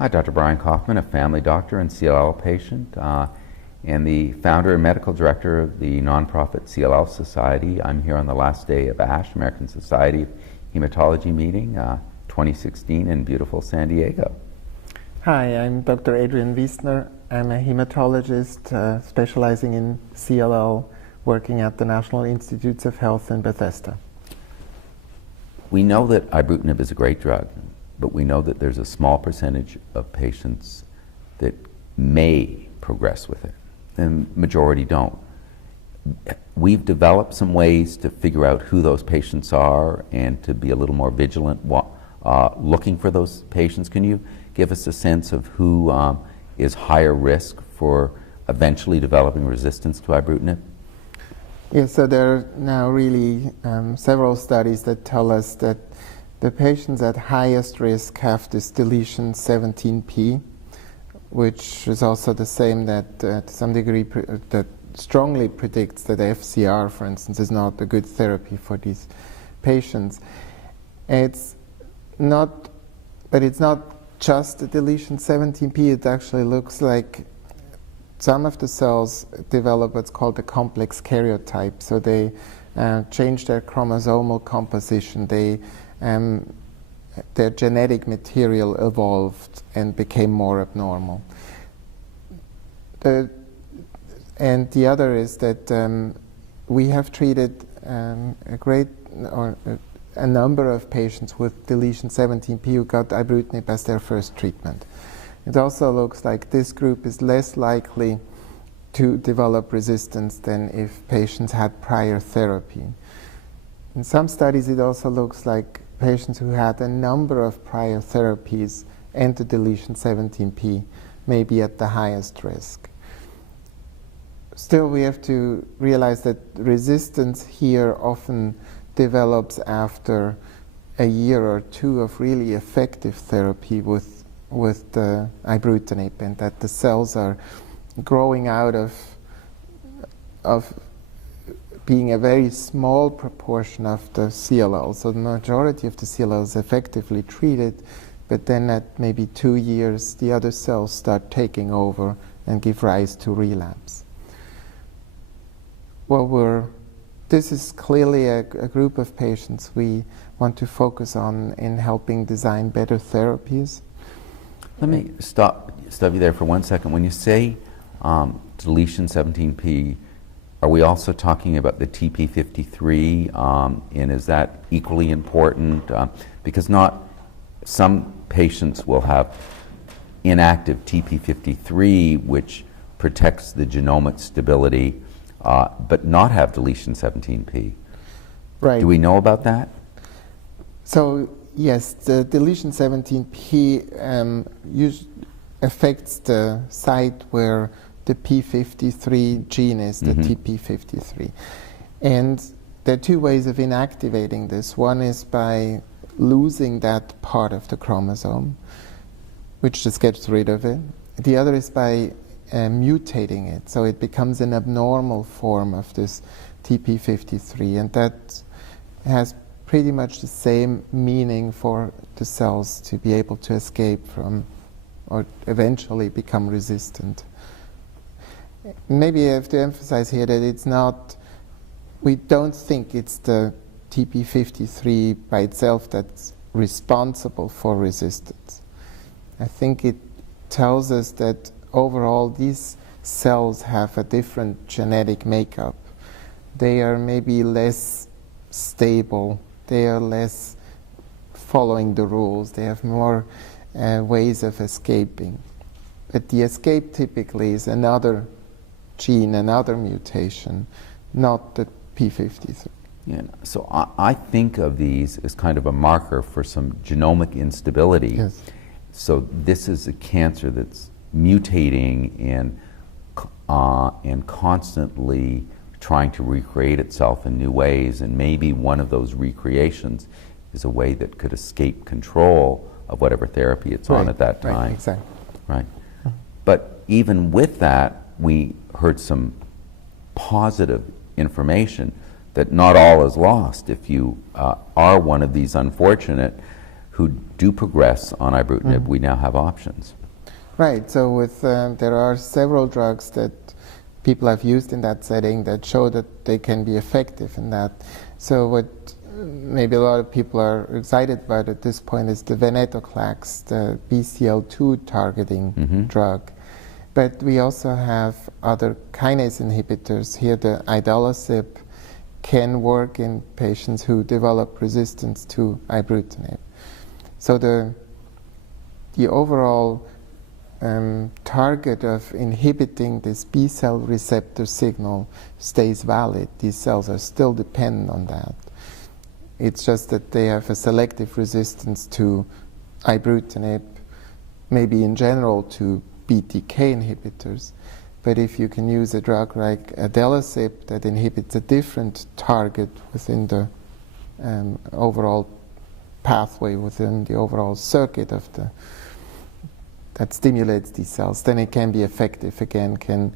Hi, Dr. Brian Kaufman, a family doctor and CLL patient, and the founder and medical director of the nonprofit CLL Society. I'm here on the last day of ASH, American Society of Hematology meeting, 2016 in beautiful San Diego. Hi, I'm Dr. Adrian Wiestner. I'm a hematologist specializing in CLL, working at the National Institutes of Health in Bethesda. We know that ibrutinib is a great drug, but we know that there's a small percentage of patients that may progress with it. The majority don't. We've developed some ways to figure out who those patients are and to be a little more vigilant looking for those patients. Can you give us a sense of who is higher risk for eventually developing resistance to ibrutinib? Yes, so there are now really several studies that tell us that the patients at highest risk have this deletion 17p, which is also the same that to some degree that strongly predicts that FCR, for instance, is not a good therapy for these patients. It's not, but it's not just the deletion 17p. It actually looks like some of the cells develop what's called a complex karyotype. So they change their chromosomal composition. Their genetic material evolved and became more abnormal. And the other is that we have treated a number of patients with deletion 17p who got ibrutinib as their first treatment. It also looks like this group is less likely to develop resistance than if patients had prior therapy. In some studies, it also looks like patients who had a number of prior therapies and the deletion 17p may be at the highest risk. Still, we have to realize that resistance here often develops after a year or two of really effective therapy with the ibrutinib, and that the cells are growing out of being a very small proportion of the CLL. So the majority of the CLL is effectively treated, but then at maybe 2 years, the other cells start taking over and give rise to relapse. Well, this is clearly a group of patients we want to focus on in helping design better therapies. Let me stop you there for 1 second. When you say deletion 17p, are we also talking about the TP53, and is that equally important? Because not some patients will have inactive TP53, which protects the genomic stability, but not have deletion 17p. Right. Do we know about that? So yes, the deletion 17p affects the site where the p53 gene is, the TP53. And there are two ways of inactivating this. One is by losing that part of the chromosome, which just gets rid of it. The other is by mutating it, so it becomes an abnormal form of this TP53, and that has pretty much the same meaning for the cells to be able to escape from or eventually become resistant. Maybe I have to emphasize here that it's not, we don't think it's the TP53 by itself that's responsible for resistance. I think it tells us that overall these cells have a different genetic makeup. They are maybe less stable, they are less following the rules, they have more ways of escaping. But the escape typically is another gene, another mutation, not the p53. Yeah, so I think of these as kind of a marker for some genomic instability. Yes. So this is a cancer that's mutating and constantly trying to recreate itself in new ways, and maybe one of those recreations is a way that could escape control of whatever therapy it's on at that time. Right, exactly. Right. But even with that, we heard some positive information that not all is lost. If you are one of these unfortunate who do progress on ibrutinib, we now have options. Right, so with, there are several drugs that people have used in that setting that show that they can be effective in that. So what maybe a lot of people are excited about at this point is the venetoclax, the BCL2 targeting drug. But we also have other kinase inhibitors. Here the idelalisib can work in patients who develop resistance to ibrutinib. So the overall target of inhibiting this B-cell receptor signal stays valid. These cells are still dependent on that. It's just that they have a selective resistance to ibrutinib, maybe in general to BTK inhibitors. But if you can use a drug like adalasib that inhibits a different target within the overall pathway, within the overall circuit of the that stimulates these cells, then it can be effective again, can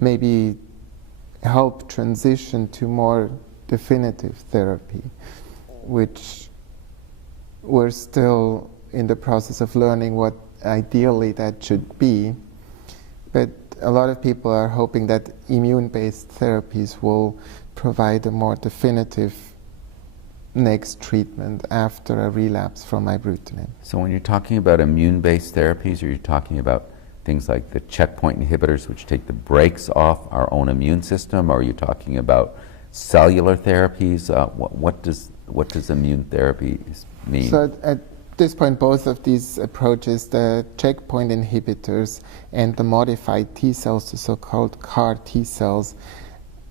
maybe help transition to more definitive therapy, which we're still in the process of learning what ideally that should be. But a lot of people are hoping that immune-based therapies will provide a more definitive next treatment after a relapse from ibrutinib. So when you're talking about immune-based therapies, are you talking about things like the checkpoint inhibitors, which take the brakes off our own immune system, or are you talking about cellular therapies? What does immune therapy mean? So at this point, both of these approaches, the checkpoint inhibitors and the modified T cells, the so-called CAR T cells,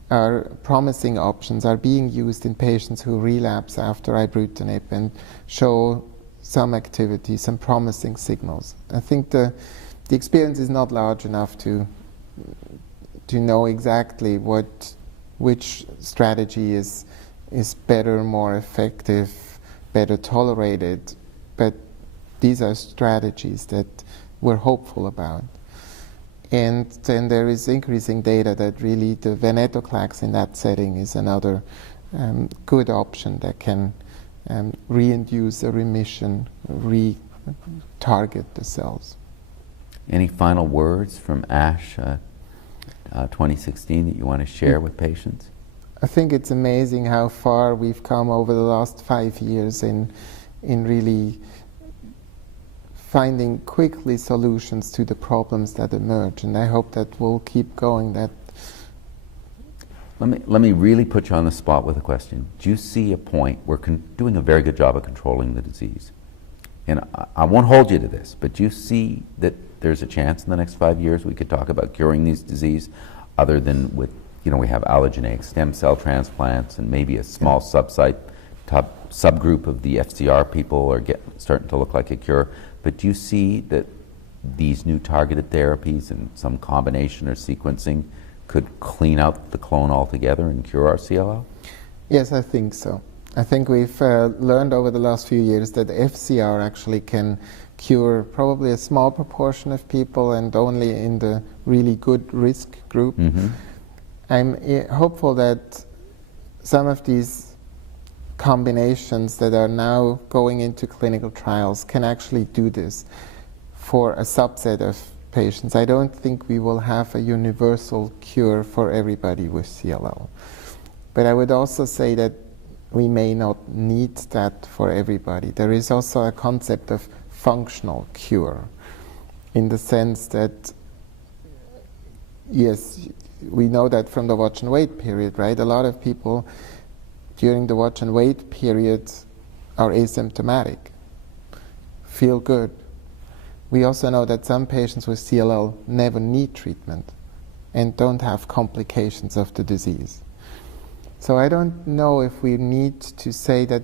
are promising options, are being used in patients who relapse after ibrutinib and show some activity, some promising signals. I think the experience is not large enough to know exactly which strategy is better, more effective, better tolerated, but these are strategies that we're hopeful about. And then there is increasing data that really the venetoclax in that setting is another good option that can reinduce a remission, re-target the cells. Any final words from ASH 2016 that you want to share with patients? I think it's amazing how far we've come over the last 5 years in really finding quickly solutions to the problems that emerge, and I hope that we'll keep going. That. Let me really put you on the spot with a question. Do you see a point where doing a very good job of controlling the disease? And I won't hold you to this, but do you see that there's a chance in the next 5 years we could talk about curing these disease, other than with, we have allogeneic stem cell transplants and maybe a small subgroup of the FCR people are starting to look like a cure. But do you see that these new targeted therapies and some combination or sequencing could clean out the clone altogether and cure our CLL? Yes, I think so. I think we've learned over the last few years that FCR actually can cure probably a small proportion of people and only in the really good risk group. I'm hopeful that some of these combinations that are now going into clinical trials can actually do this for a subset of patients. I don't think we will have a universal cure for everybody with CLL. But I would also say that we may not need that for everybody. There is also a concept of functional cure, in the sense that, yes, we know that from the watch and wait period, right? A lot of people during the watch and wait period are asymptomatic, feel good. We also know that some patients with CLL never need treatment and don't have complications of the disease. So I don't know if we need to say that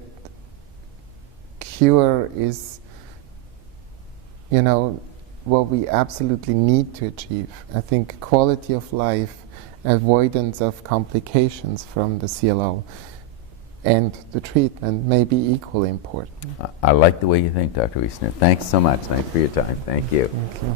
cure is, what we absolutely need to achieve. I think quality of life, avoidance of complications from the CLL, and the treatment may be equally important. I like the way you think, Dr. Wiestner. Thanks so much. Thanks for your time. Thank you. Thank you.